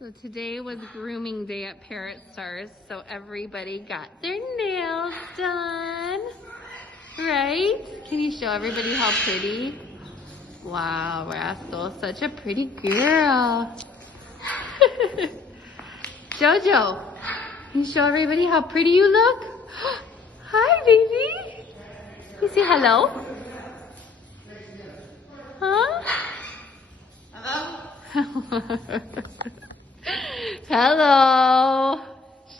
So today was grooming day at Parrot Stars, so everybody got their nails done, right? Can you show everybody how pretty? Wow, Rascal, such a pretty girl. Jojo, can you show everybody how pretty you look? Hi, baby. You say hello? Huh? Hello. Hello.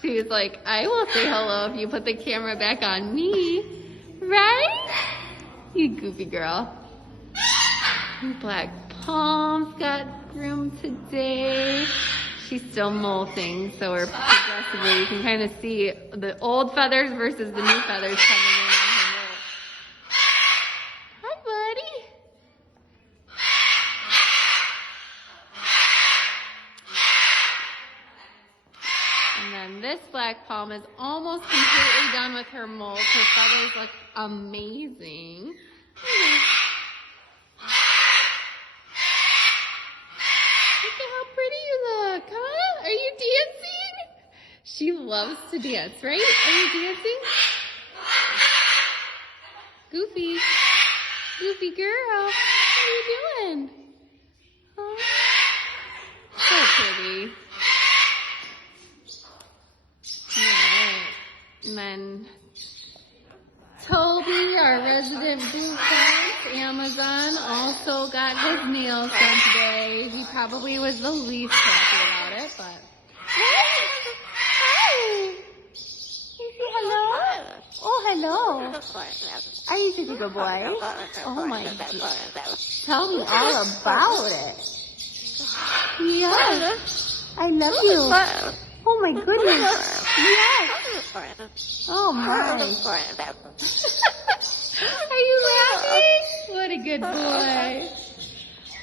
She was like, I will say hello if you put the camera back on me. Right? You goofy girl. Black Palms got groomed today. She's still molting, so we're progressively, you can kind of see the old feathers versus the new feathers coming in on her molt. Hi, buddy. And then this Black Palm is almost completely done with her molt. Her feathers look amazing. Look at how pretty you look, huh? Are you dancing? She loves to dance, right? Are you dancing? Goofy. Goofy girl. How are you doing? Huh? So pretty. Alright. And then Toby, our resident blue fence, Amazon, also got his nails done today. He probably was the least happy about it, but... Hi! You say hello? Oh, hello. Are you such a good boy? Oh my goodness. Tell me all about it. Yes. I love you. Oh my goodness. Yes. Oh my. Are you laughing? What a good boy.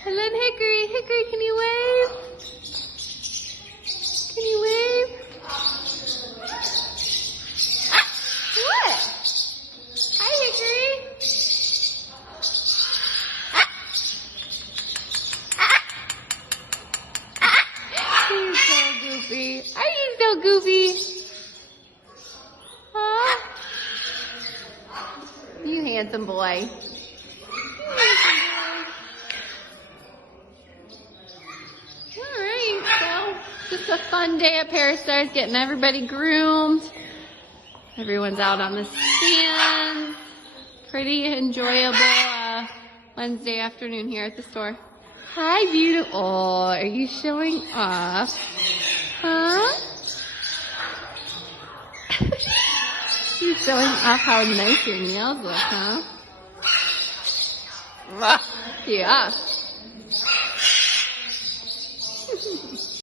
And then Hickory. Hickory, can you wave? Can you wave? What? Hi, Hickory. You're so goofy. Are you so goofy? Huh? You handsome boy. Alright, so just a fun day at Parrot Stars, getting everybody groomed. Everyone's out on the stands. Pretty enjoyable Wednesday afternoon here at the store. Hi, beautiful. Oh, are you showing off? Huh? You're showing off how nice your nails look, huh? Yeah.